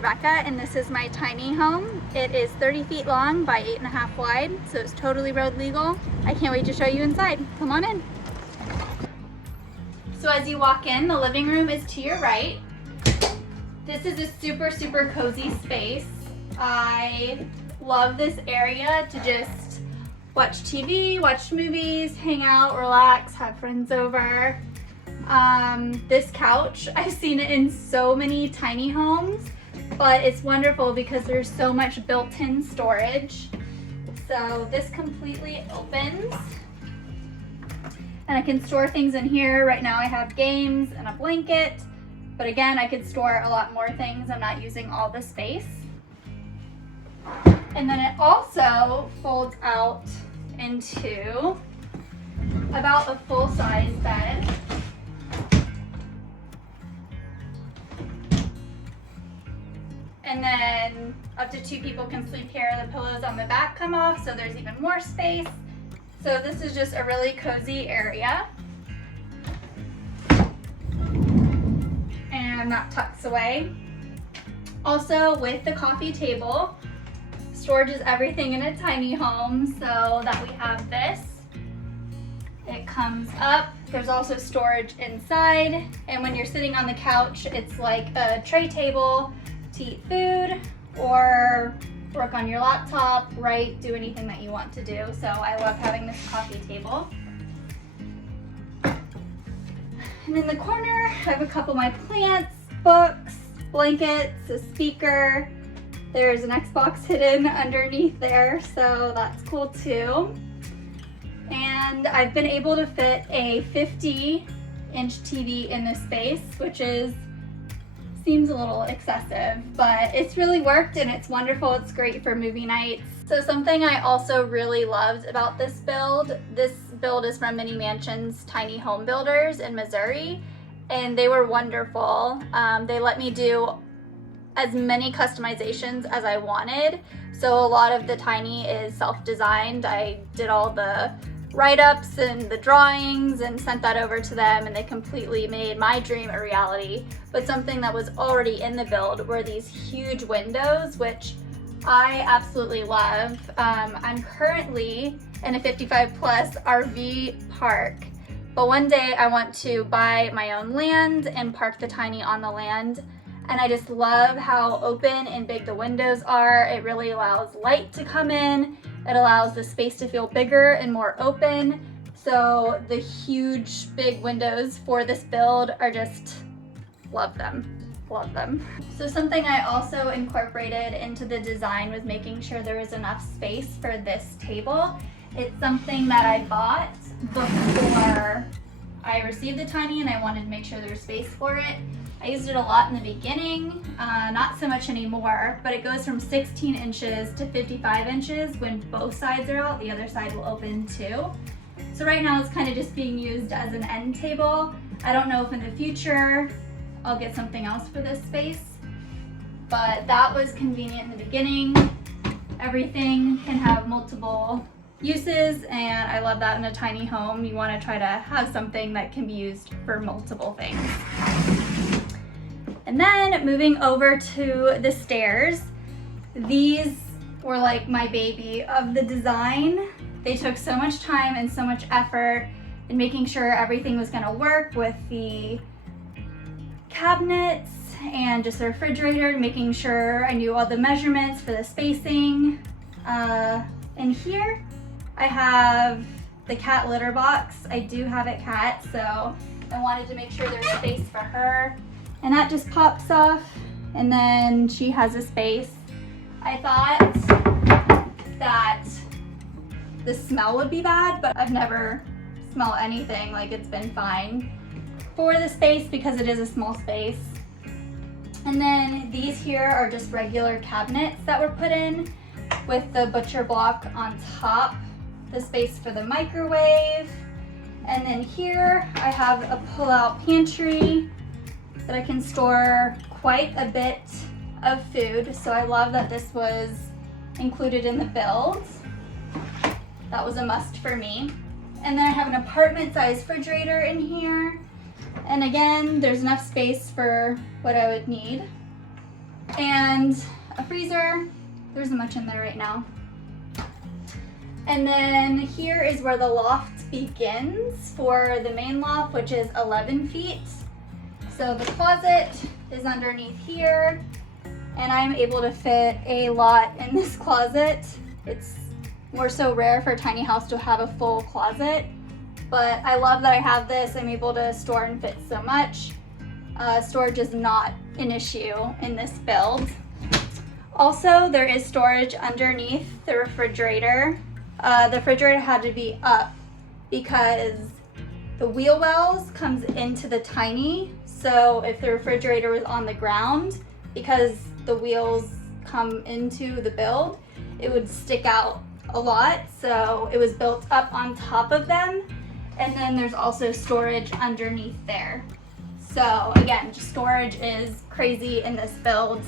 Rebekah, and this is my tiny home. It is 30 feet long by 8.5 wide, so it's totally road legal. I can't wait to show you inside. Come on in. So as you walk in, the living room is to your right. This is a super cozy space. I love this area to just watch TV, watch movies, hang out, relax, have friends over. This couch, I've seen it in so many tiny homes, but it's wonderful because there's so much built-in storage. So this completely opens and I can store things in here. Right now I have games and a blanket, but again, I could store a lot more things. I'm not using all the space. And then it also folds out into about a full-size bed. And then up to 2 people can sleep here. The pillows on the back come off, so there's even more space. So this is just a really cozy area. And that tucks away. Also, with the coffee table, storage is everything in a tiny home, so that we have this. It comes up. There's also storage inside, and when you're sitting on the couch, it's like a tray table to eat food or work on your laptop, write, do anything that you want to do. So I love having this coffee table. And in the corner, I have a couple of my plants, books, blankets, a speaker. There's an Xbox hidden underneath there, so that's cool too. And I've been able to fit a 50-inch TV in this space, which seems a little excessive, but it's really worked and it's wonderful. It's great for movie nights. So something I also really loved about this build is from Mini Mansions Tiny Home Builders in Missouri, and they were wonderful. They let me do as many customizations as I wanted. So a lot of the tiny is self-designed. I did all the write-ups and the drawings and sent that over to them, and they completely made my dream a reality. But something that was already in the build were these huge windows, which I absolutely love. I'm currently in a 55 plus RV park, but one day I want to buy my own land and park the tiny on the land. And I just love how open and big the windows are. It really allows light to come in. It allows the space to feel bigger and more open. So the huge big windows for this build are just, love them, love them. So something I also incorporated into the design was making sure there was enough space for this table. It's something that I bought before I received the tiny, and I wanted to make sure there was space for it. I used it a lot in the beginning, not so much anymore, but it goes from 16 inches to 55 inches. When both sides are out, the other side will open too. So right now it's kind of just being used as an end table. I don't know if in the future I'll get something else for this space, but that was convenient in the beginning. Everything can have multiple uses, and I love that in a tiny home. You want to try to have something that can be used for multiple things. And then moving over to the stairs, these were like my baby of the design. They took so much time and so much effort in making sure everything was going to work with the cabinets and just the refrigerator, making sure I knew all the measurements for the spacing. And here I have the cat litter box. I do have a cat, so I wanted to make sure there's space for her. And that just pops off, and then she has a space. I thought that the smell would be bad, but I've never smelled anything. Like, it's been fine for the space because it is a small space. And then these here are just regular cabinets that were put in with the butcher block on top, the space for the microwave. And then here I have a pull-out pantry that I can store quite a bit of food. So I love that this was included in the build. That was a must for me. And then I have an apartment-sized refrigerator in here. And again, there's enough space for what I would need. and a freezer. There isn't much in there right now. And then here is where the loft begins for the main loft, which is 11 feet. So the closet is underneath here, and I'm able to fit a lot in this closet. It's more so rare for a tiny house to have a full closet, but I love that I have this. I'm able to store and fit so much. Storage is not an issue in this build. Also, there is storage underneath the refrigerator. The refrigerator had to be up because the wheel wells comes into the tiny. So if the refrigerator was on the ground, because the wheels come into the build, it would stick out a lot. So it was built up on top of them. And then there's also storage underneath there. So again, just storage is crazy in this build.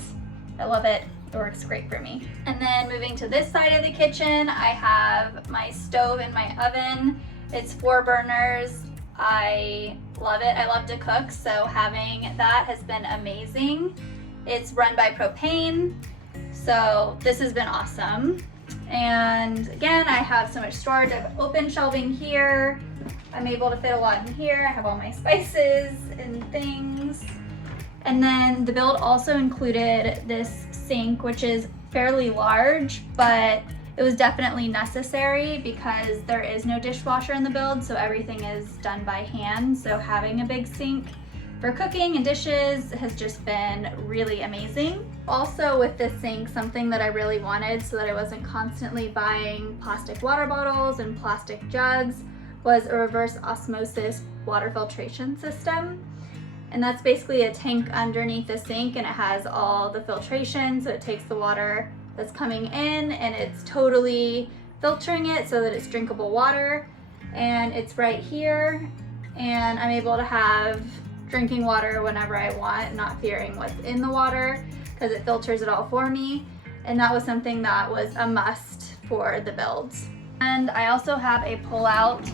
I love it. It works great for me. And then moving to this side of the kitchen, I have my stove and my oven. It's 4 burners. I love it. I love to cook, so having that has been amazing. It's run by propane, so this has been awesome. And again, I have so much storage. I have open shelving here. I'm able to fit a lot in here. I have all my spices and things. And then the build also included this sink, which is fairly large, but it was definitely necessary because there is no dishwasher in the build, so everything is done by hand. So having a big sink for cooking and dishes has just been really amazing. Also with this sink, something that I really wanted so that I wasn't constantly buying plastic water bottles and plastic jugs was a reverse osmosis water filtration system. And that's basically a tank underneath the sink, and it has all the filtration, so it takes the water that's coming in and it's totally filtering it so that it's drinkable water. And it's right here, and I'm able to have drinking water whenever I want, not fearing what's in the water because it filters it all for me. And that was something that was a must for the builds. And I also have a pull-out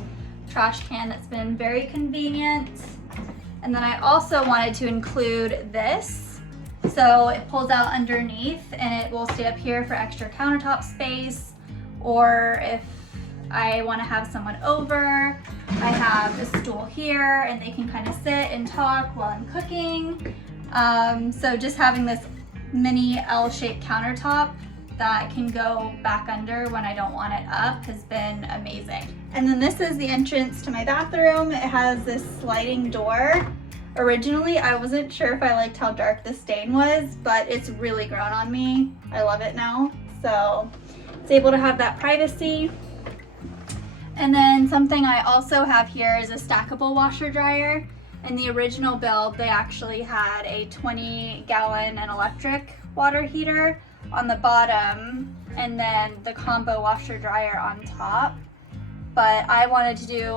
trash can that's been very convenient. And then I also wanted to include this. So it pulls out underneath and it will stay up here for extra countertop space, or if I want to have someone over, I have a stool here and they can kind of sit and talk while I'm cooking. So just having this mini L-shaped countertop that can go back under when I don't want it up has been amazing. And then this is the entrance to my bathroom. It has this sliding door. Originally, I wasn't sure if I liked how dark the stain was, but it's really grown on me. I love it now. So it's able to have that privacy. And then something I also have here is a stackable washer dryer. In the original build, they actually had a 20-gallon and electric water heater on the bottom and then the combo washer dryer on top. But I wanted to do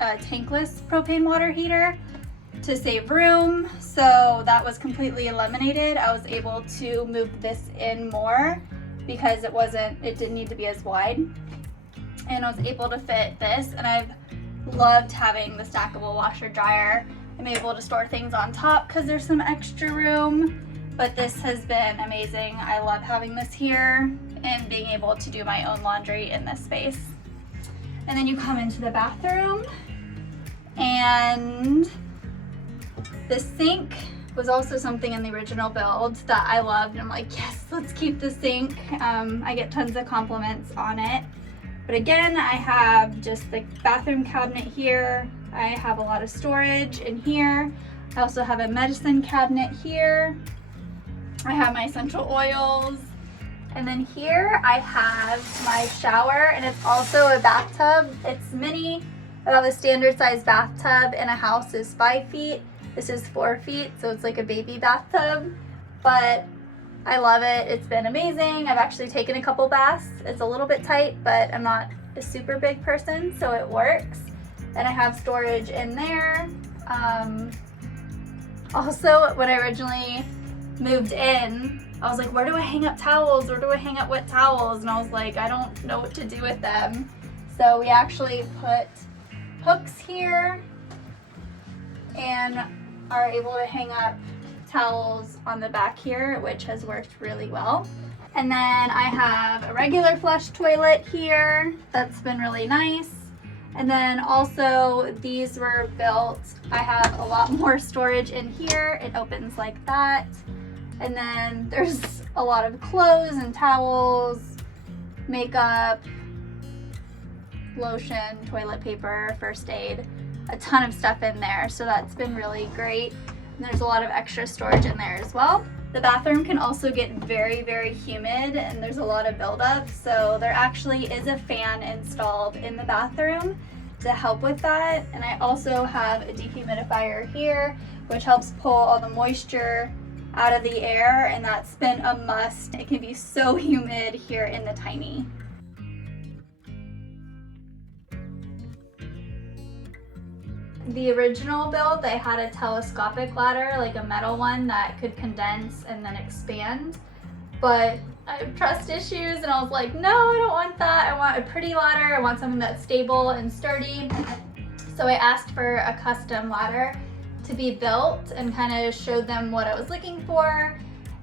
a tankless propane water heater to save room, so that was completely eliminated. I was able to move this in more because it didn't need to be as wide. And I was able to fit this, and I've loved having the stackable washer dryer. I'm able to store things on top because there's some extra room, but this has been amazing. I love having this here and being able to do my own laundry in this space. And then you come into the bathroom, and the sink was also something in the original build that I loved. I'm like, yes, let's keep the sink. I get tons of compliments on it. But again, I have just the bathroom cabinet here. I have a lot of storage in here. I also have a medicine cabinet here. I have my essential oils. And then here I have my shower, and it's also a bathtub. It's mini. About the standard size bathtub in a house is 5 feet. This is 4 feet, so it's like a baby bathtub, but I love it. It's been amazing. I've actually taken a couple baths. It's a little bit tight, but I'm not a super big person, so it works. And I have storage in there. Also, when I originally moved in, I was like, where do I hang up towels? Where do I hang up wet towels? And I was like, I don't know what to do with them. So we actually put hooks here and are able to hang up towels on the back here, which has worked really well. And then I have a regular flush toilet here. That's been really nice. And then also these were built, I have a lot more storage in here. It opens like that. And then there's a lot of clothes and towels, makeup, lotion, toilet paper, first aid, a ton of stuff in there. So that's been really great. And there's a lot of extra storage in there as well. The bathroom can also get very, very humid and there's a lot of buildup. So there actually is a fan installed in the bathroom to help with that. And I also have a dehumidifier here, which helps pull all the moisture out of the air, and that's been a must. It can be so humid here in the tiny. The original build, they had a telescopic ladder, like a metal one that could condense and then expand. But I have trust issues and I was like, no, I don't want that. I want a pretty ladder. I want something that's stable and sturdy. So I asked for a custom ladder to be built and kind of showed them what I was looking for.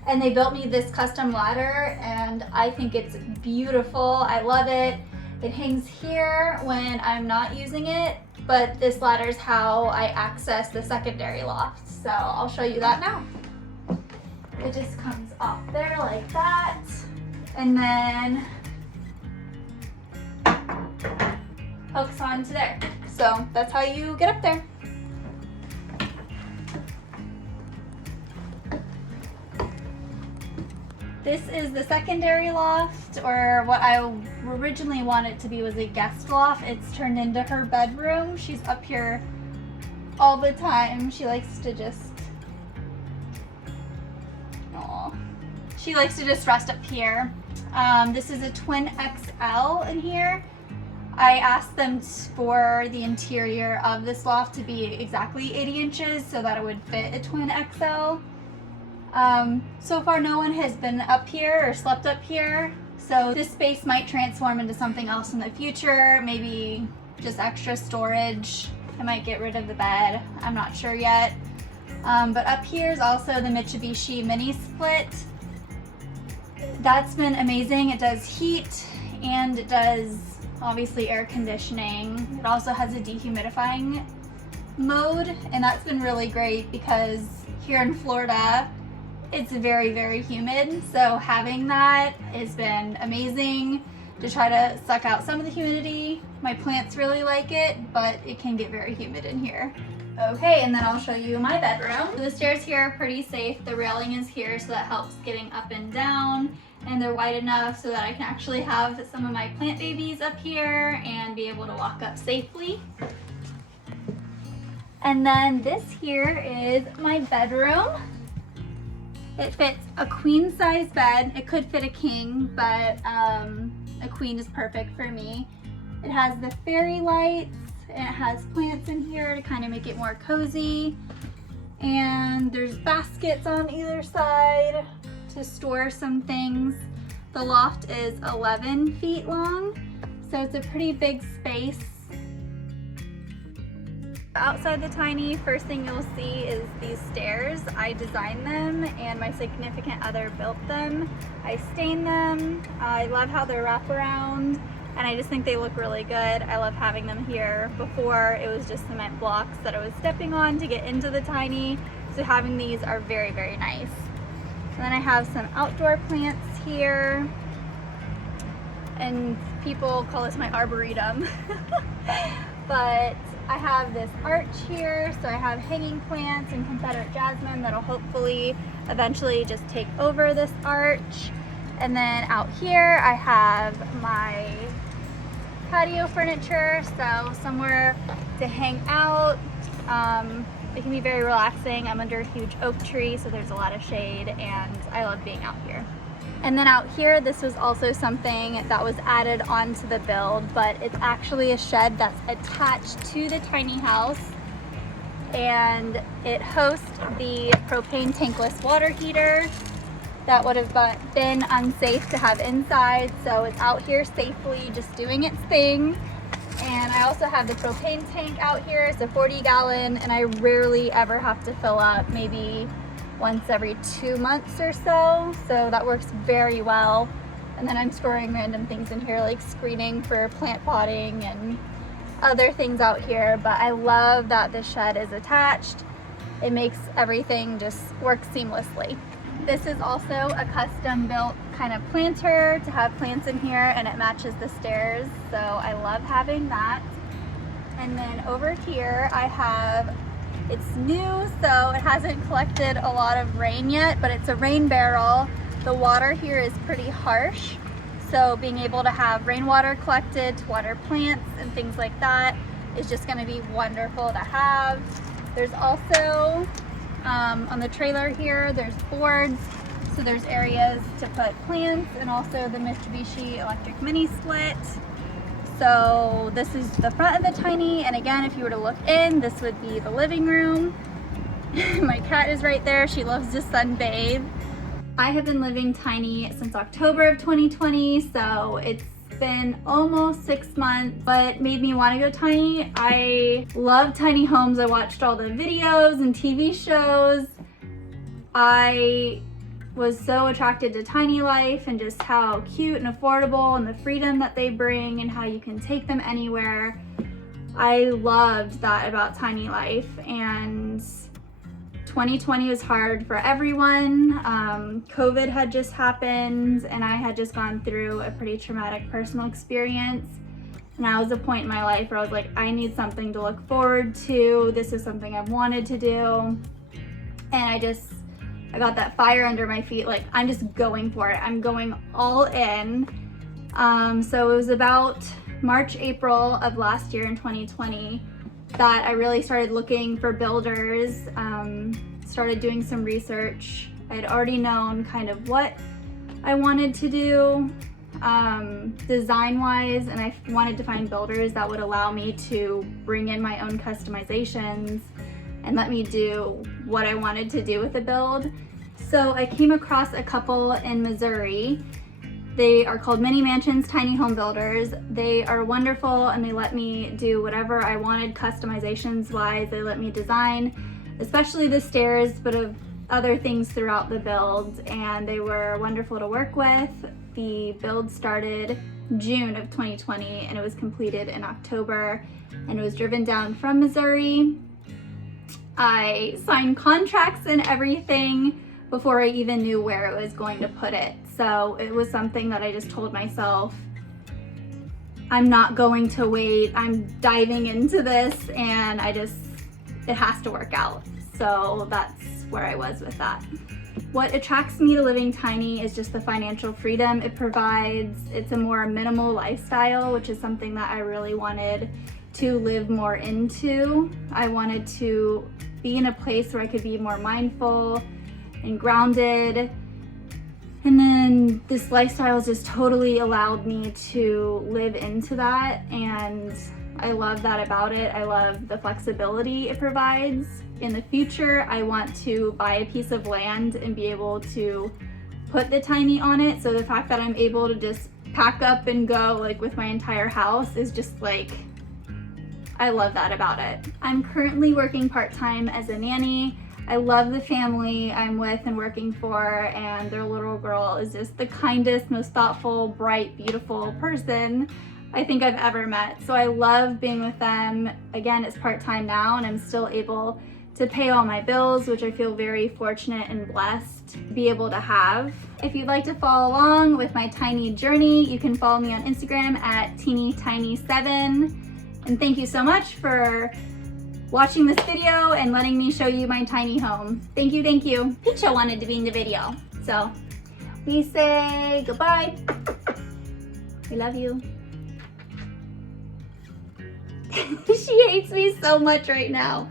And they built me this custom ladder and I think it's beautiful. I love it. It hangs here when I'm not using it, but this ladder is how I access the secondary loft. So I'll show you that now. It just comes off there like that. And then hooks onto there. So that's how you get up there. This is the secondary loft, or what I originally wanted to be was a guest loft. It's turned into her bedroom. She's up here all the time. She likes to just, she likes to just rest up here. This is a twin XL in here. I asked them for the interior of this loft to be exactly 80 inches so that it would fit a twin XL. So far no one has been up here or slept up here, so this space might transform into something else in the future, maybe just extra storage. I might get rid of the bed, I'm not sure yet. But up here is also the Mitsubishi mini split. That's been amazing. It does heat and it does obviously air conditioning. It also has a dehumidifying mode, and that's been really great because here in Florida it's very, very humid, so having that has been amazing to try to suck out some of the humidity. My plants really like it, but it can get very humid in here. Okay, and then I'll show you my bedroom. The stairs here are pretty safe. The railing is here, so that helps getting up and down, and they're wide enough so that I can actually have some of my plant babies up here and be able to walk up safely. And then this here is my bedroom. It fits a queen size bed. It could fit a king, but a queen is perfect for me. It has the fairy lights, and it has plants in here to kind of make it more cozy. And there's baskets on either side to store some things. The loft is 11 feet long, so it's a pretty big space. Outside the tiny, first thing you'll see is these stairs. I designed them and my significant other built them. I stained them. I love how they're wraparound and I just think they look really good. I love having them here. Before it was just cement blocks that I was stepping on to get into the tiny, so having these are very, very nice. And then I have some outdoor plants here, and people call this my arboretum. But I have this arch here, so I have hanging plants and Confederate jasmine that'll hopefully eventually just take over this arch. And then out here I have my patio furniture, so somewhere to hang out. It can be very relaxing. I'm under a huge oak tree, so there's a lot of shade, and I love being out here. And then out here, this was also something that was added onto the build, but it's actually a shed that's attached to the tiny house, and it hosts the propane tankless water heater that would have been unsafe to have inside, so it's out here safely just doing its thing. And I also have the propane tank out here. It's a 40 gallon, and I rarely ever have to fill up, maybe once every 2 months or so. So that works very well. And then I'm storing random things in here like screening for plant potting and other things out here. But I love that the shed is attached. It makes everything just work seamlessly. This is also a custom built kind of planter to have plants in here, and it matches the stairs. So I love having that. And then over here I have, it's new, so it hasn't collected a lot of rain yet, but it's a rain barrel. The water here is pretty harsh, so being able to have rainwater collected to water plants and things like that is just going to be wonderful to have. There's also, on the trailer here, there's boards, so there's areas to put plants, and also the Mitsubishi electric mini split. So this is the front of the tiny, and again, if you were to look in, this would be the living room. My cat is right there. She loves to sunbathe. I have been living tiny since October of 2020, so it's been almost 6 months. What made me want to go tiny? I love tiny homes. I watched all the videos and TV shows. I was so attracted to tiny life and just how cute and affordable and the freedom that they bring and how you can take them anywhere. I loved that about tiny life, and 2020 was hard for everyone. COVID had just happened, and I had just gone through a pretty traumatic personal experience. And I was at a point in my life where I was like, I need something to look forward to. This is something I've wanted to do. And I got that fire under my feet. Like, I'm just going for it. I'm going all in. So it was about March, April of last year in 2020 that I really started looking for builders, started doing some research. I had already known kind of what I wanted to do design-wise, and I wanted to find builders that would allow me to bring in my own customizations and let me do what I wanted to do with the build. So I came across a couple in Missouri. They are called Mini Mansions Tiny Home Builders. They are wonderful, and they let me do whatever I wanted customizations wise. They let me design, especially the stairs, but of other things throughout the build, and they were wonderful to work with. The build started June of 2020 and it was completed in October, and it was driven down from Missouri. I signed contracts and everything before I even knew where it was going to put it. So it was something that I just told myself, I'm not going to wait. I'm diving into this, and it has to work out. So that's where I was with that. What attracts me to living tiny is just the financial freedom it provides. It's a more minimal lifestyle, which is something that I really wanted to live more into. I wanted to be in a place where I could be more mindful and grounded. And then this lifestyle just totally allowed me to live into that, and I love that about it. I love the flexibility it provides. In the future, I want to buy a piece of land and be able to put the tiny on it. So the fact that I'm able to just pack up and go like with my entire house is just like, I love that about it. I'm currently working part-time as a nanny. I love the family I'm with and working for, and their little girl is just the kindest, most thoughtful, bright, beautiful person I think I've ever met. So I love being with them. Again, it's part-time now, and I'm still able to pay all my bills, which I feel very fortunate and blessed to be able to have. If you'd like to follow along with my tiny journey, you can follow me on Instagram at teeny-tiny7. And thank you so much for watching this video and letting me show you my tiny home. Thank you, thank you. Picha wanted to be in the video, so we say goodbye. We love you. She hates me so much right now.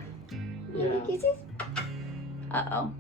Yeah. Kisses? Uh-oh.